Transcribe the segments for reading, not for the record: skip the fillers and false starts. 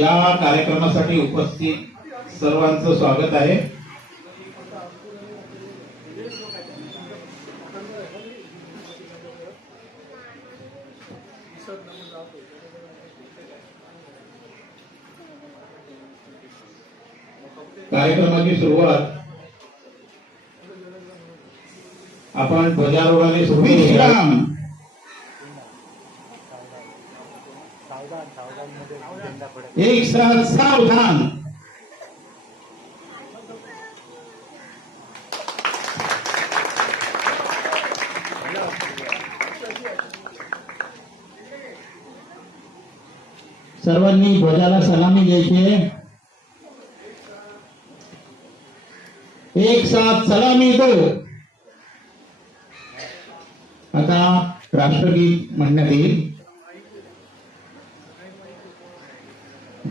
या कार्यक्रमासाठी उपस्थित सर्वांचं स्वागत आहे। कार्यक्रमाची सुरुवात आपण ध्वजारोहणाने सुरू करूया। एक साथ सावधान। सर्वांनी ध्वजाला सलामी द्यायची। एक साथ सलामी दो। आता राष्ट्रगीत म्हणण्यात येईल।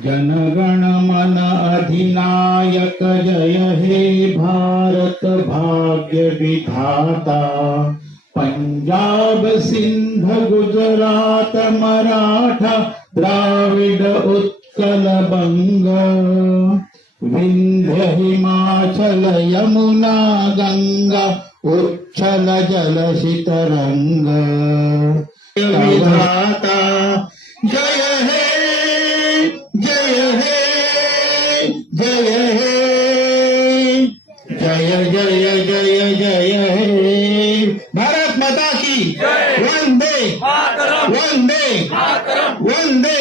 जनगण मन अधिनायक जय हे भारत भाग्य विधाता। पंजाब सिंध गुजरात मराठा द्राविड उत्कल बंग। विंध्य हिमाचल यमुना गंगा उच्छल जलशित रंग। विधाता जय हे जय हे जय हे जय जय जय जय हे। भारत माता की वंदे वंदे वंदे।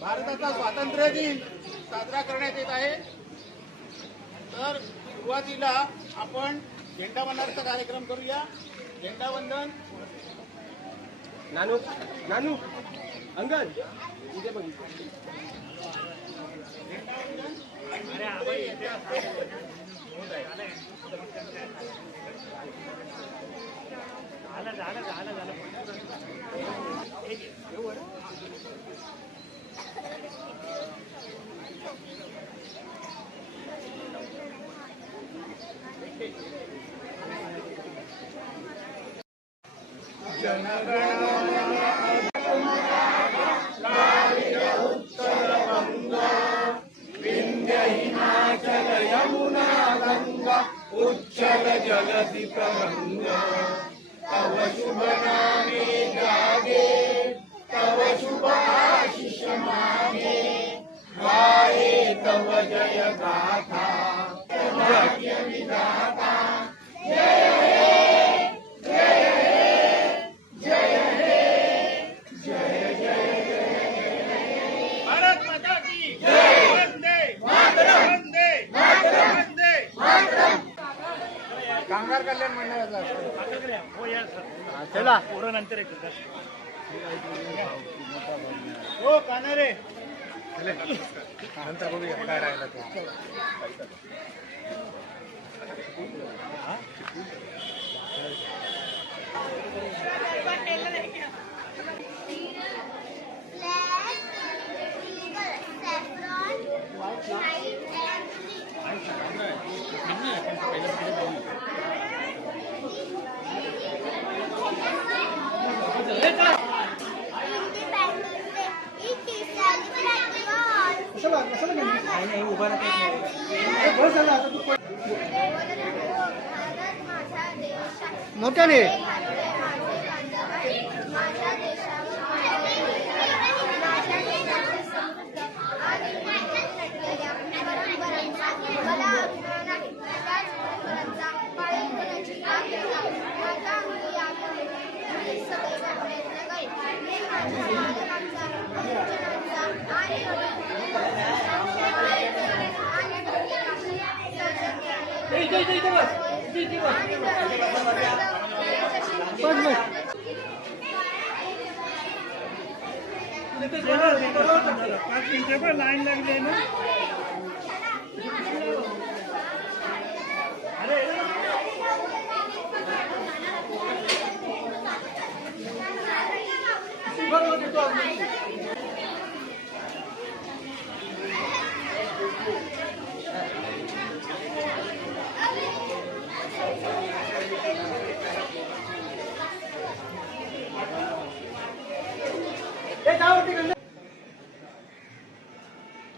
भारताचा स्वातंत्र्य दिन साजरा करण्यात येत आहे। तर सुरुवातीला आपण झेंडावंदनाचा कार्यक्रम करूया। झेंडावंदन नानू नानू अंगद इथे बघितलं। विंध्य हिमाचल यमुना गंगा उच्छल जलधि तरंग। तव शुभ नामे जागे तव शुभ आशीष मागे। गाये तव जय गाथा भाग्य विधाता। जय हे जय हे जय हे जय जय जय। भारत माता की जय। वंदे मातरम वंदे मातरम वंदे मातरम। कामगार कल्याण मंडळाचा हो या सर। चला पुढे नंतर एक हो कानारे नंतर बघूया काय राहिला तो. मोठ्याने लाईन लागली ना.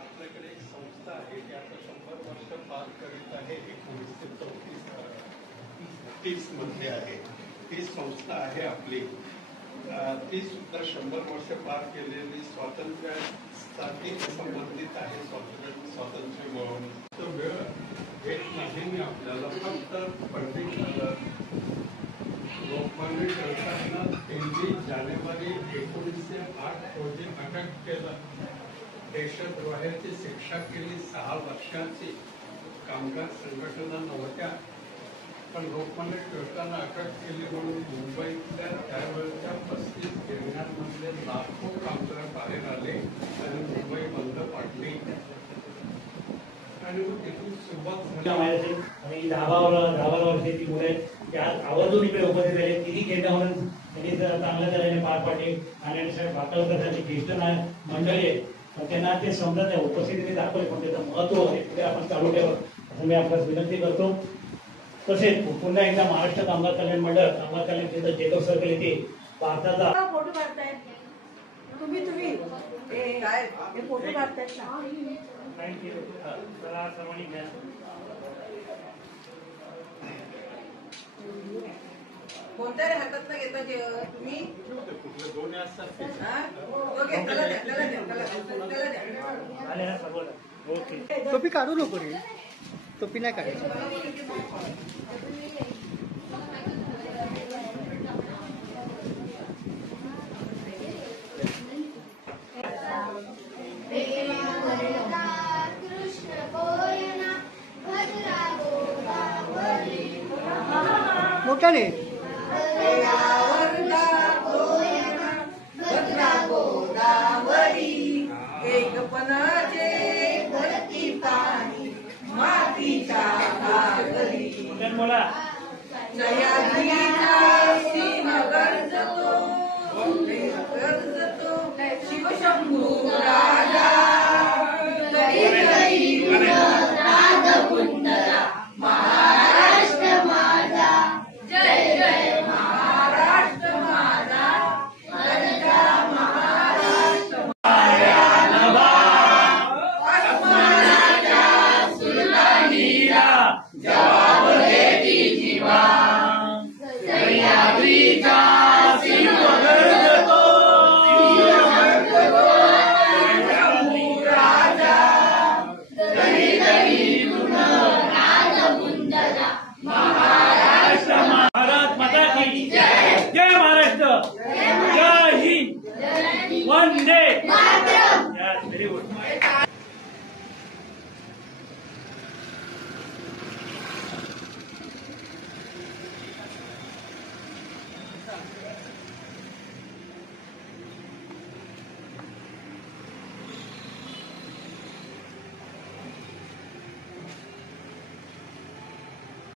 आपल्याकडे एक संस्था आहे की आता 100 वर्ष पार करीत आहे. 1934 मध्ये आहे. ती संस्था आहे आपली. ती सुद्धा 100 वर्ष पार केलेली स्वातंत्र्यासाठी संबंधित आहे. स्वातंत्र्य मिळवून तो वेळ घेत नाही मी आपल्याला. फक्त पंडित लोकमान्य टिळकांना 23 जानेवारी 1908 रोजी अटक केलं. देशद्रोहाची शिक्षा केली. 6 वर्षाची. कामगार संघटना नव्हत्या, पण लोकमान्य टिळकांना अटक केली म्हणून मुंबईतल्या त्यावेळेच्या 35 गिरण्यांमधले लाखो कामगार बाहेर आले आणि मुंबई बंद पाडली आणि मग तिथून सुरुवात झाली. आणि 10 वर्षाची मुलं आहेत त्या आवर्जून इकडे उपस्थित झाले. तिन्ही केंद्र म्हणून त्यांनी चांगल्या तऱ्हेने पार पाडली. आणि भाकरकर ज्येष्ठ मंडळी आहे, त्यांना ते समजत नाही. उपस्थितीने दाखवले, पण त्याचं महत्व आहे पुढे आपण चालू ठेवा असं मी आपल्यास विनंती करतो. तसेच पुन्हा एकदा महाराष्ट्र कामगार कल्याण मंडळ कामगार कल्याण क्षेत्र चेकअप सर्कल येथे भारताचा फोटो काढतायत तुम्ही काय हे फोटो काढतायत ना. सर्वांनी घ्या. कोणत्या रे हातात ना घेता तुम्ही कुठले दोन्ही असतात ते. ओके त्याला द्या त्याला द्या त्याला द्या. आले ना सगळं. ओके. टोपी काढू नको रे. टोपी नाही काढायची. मोठ्याने एक पणाचे भरती पाणी मातीच्या घागरी बोला. जयाद्रीचा सिंह गरजतो शिवशंभू राजा